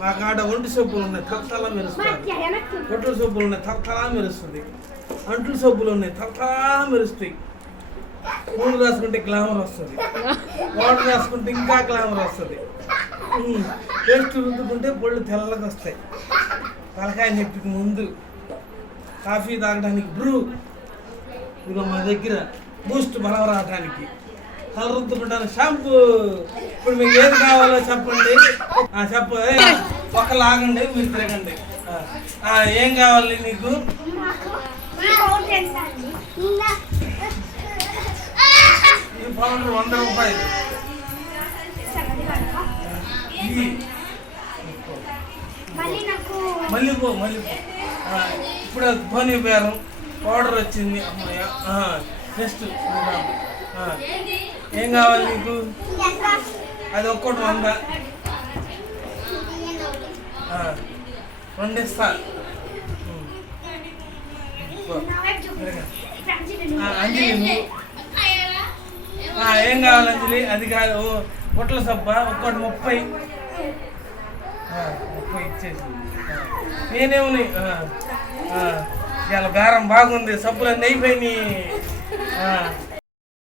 మా కాడ ఒంటి సబ్బులు ఉన్నాయి, తలతలా మెరుస్తాయి. ఒంటి సబ్బులు ఉన్నాయి, తలతలా మెరుస్తుంది. అంట్లు సబ్బులు ఉన్నాయి, తలతలా మెరుస్తాయి. నూనె రాసుకుంటే గ్లామర్ వస్తుంది, వాటర్ రాసుకుంటే ఇంకా గ్లామర్ వస్తుంది. పేస్ట్ రుద్దుకుంటే పళ్ళు తెల్లగా వస్తాయి. తలకాయ నొప్పికి ముందు కాఫీ తాగడానికి బ్రూ, ఇదిగో మా దగ్గర బూస్ట్ బలం రావడానికి, తల రుద్దుకుంటానికి షాంపూ. ఇప్పుడు మీకు ఏది కావాలో చెప్పండి, చెప్ప ఒకళ్ళు ఆగండి, మీరు తిరగండి. ఏం కావాలి నీకు? ఈ పౌడర్ 100 రూపాయలు. మల్లిపూ ఇప్పుడు ధోని బేరం పౌడర్ వచ్చింది. అమ్మాయ నెక్స్ట్ ఏం కావాలి నీకు? అది ఒక్కటి 100, 2 ఇస్తా. అంజలి ఏం కావాలి అంజలి? అది కాదు, పొట్ల సబ్బ ఒక్కటి 30 ఇచ్చేసి. నేనేమున్నాయి ఇలా బేరం బాగుంది, సబ్బులన్నీ అయిపోయినాయి.